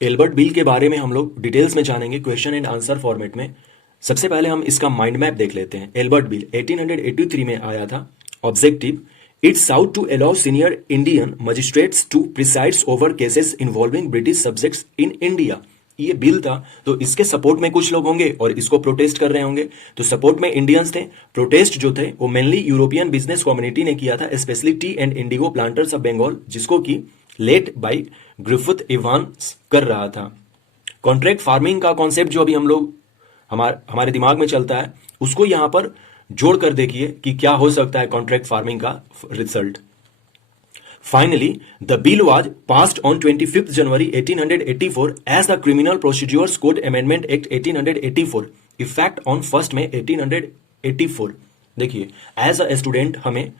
Albert bill के बारे में हम लोग डिटेल्स में जानेंगे क्वेश्चन एंड आंसर फॉर्मेट में। सबसे पहले हम इसका माइंड मैप देख लेते हैं। एल्बर्ट बिल 1883 में आया था। Objective, it's sought to allow senior Indian magistrates to presides over cases involving British subjects in India. ये बिल था, तो इसके सपोर्ट में कुछ लोग होंगे और इसको प्रोटेस्ट कर रहे होंगे। तो सपोर्ट में इंडियंस थे, प्रोटेस्ट जो थे वो मेनली यूरोपियन बिजनेस कम्युनिटी ने किया था, specially tea and indigo planters of Bengal, जिसको कि लेट बाई ग्रिफिथ इवांस कर रहा था। कॉन्ट्रैक्ट फार्मिंग का कॉन्सेप्ट जो अभी हम लोग हमारे दिमाग में चलता है, उसको यहां पर जोड़ कर देखिए कि क्या हो सकता है कॉन्ट्रैक्ट फार्मिंग का result. Finally, the bill was passed on 25th January 1884 as the Criminal Procedures Code Amendment Act 1884, effect on 1st May 1884। देखिए, एज अ स्टूडेंट हमें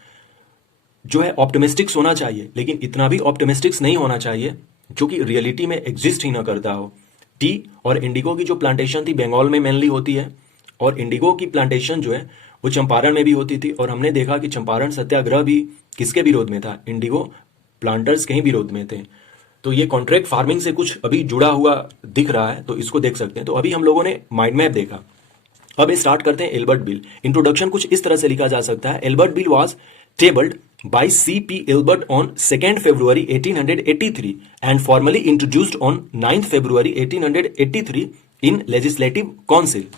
जो है ऑप्टिमिस्टिक्स होना चाहिए, लेकिन इतना भी ऑप्टिमिस्टिक्स नहीं होना चाहिए जो कि रियलिटी में एग्जिस्ट ही ना करता हो। टी और इंडिगो की जो प्लांटेशन थी बंगाल में मेनली होती है, और इंडिगो की प्लांटेशन जो है वो चंपारण में भी होती थी। और हमने देखा कि चंपारण सत्याग्रह भी किसके विरोध में था? इंडिगो प्लांटर्स के ही विरोध में थे। तो ये कॉन्ट्रैक्ट फार्मिंग से कुछ अभी जुड़ा हुआ दिख रहा है, तो इसको देख सकते हैं। तो अभी हम लोगों ने माइंड मैप देखा, अब स्टार्ट करते हैं एल्बर्ट बिल। इंट्रोडक्शन कुछ इस तरह से लिखा जा सकता है। Elbert bill was tabled by C.P. Elbert on 2nd February 1883 and formally introduced on 9th February 1883 in Legislative Council।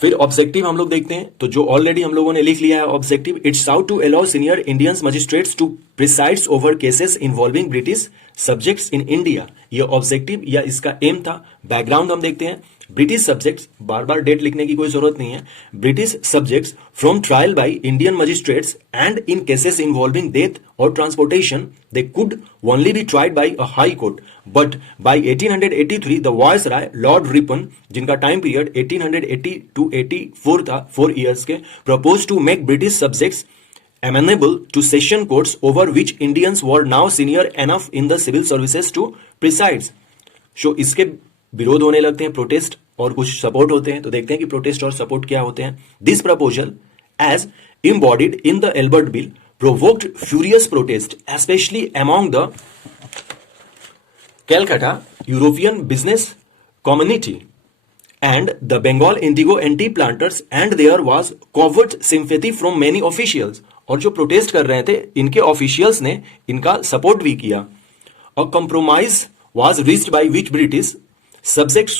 फिर ऑब्जेक्टिव हम लोग देखते हैं, तो जो ऑलरेडी हम लोगों ने लिख लिया है objective, it's sought to allow senior Indians magistrates to presides over cases involving British subjects in India. ये ऑब्जेक्टिव या इसका एम था। बैकग्राउंड हम देखते हैं, ब्रिटिश सब्जेक्ट्स, बार बार डेट लिखने की कोई जरूरत नहीं है। British subjects from trial by Indian magistrates and in cases involving death और transportation they could only be tried by a high court, but by 1883 the viceroy Lord Ripon, जिनका टाइम पीरियड 1880 टू 84 था, 4 years के, propose to make British subjects amenable to session courts over which Indians were now senior enough in the civil services to preside। So इसके विरोध होने लगते हैं, protest और कुछ सपोर्ट होते हैं। तो देखते हैं कि प्रोटेस्ट और सपोर्ट क्या होते हैं। This proposal as embodied in the Elbert Bill provoked furious protest especially among the Calcutta European business community and the Bengal indigo and tea planters, and there was covert sympathy from many officials। और जो protest कर रहे थे इनके officials ने इनका support भी किया। अ compromise was reached by which British subjects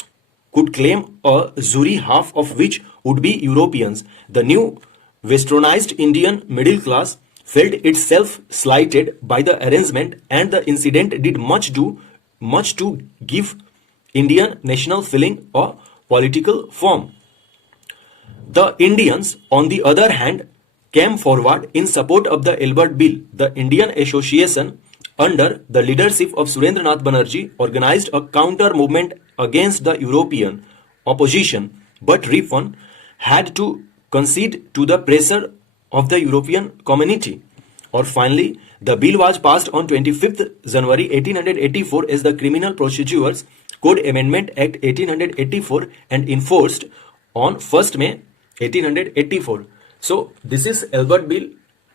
could claim a jury, half of which would be Europeans। The new westernized Indian middle class felt itself slighted by the arrangement, and the incident did much to give Indian national feeling a political form। The Indians, on the other hand, came forward in support of the Elbert Bill। The Indian Association, under the leadership of Surendranath Banerjee, organized a counter movement against the European opposition, but Ripon had to concede to the pressure of the European community। Or finally, the bill was passed on 25th January 1884 as the Criminal Procedures Code Amendment Act 1884 and enforced on 1st May 1884। So this is Elbert Bill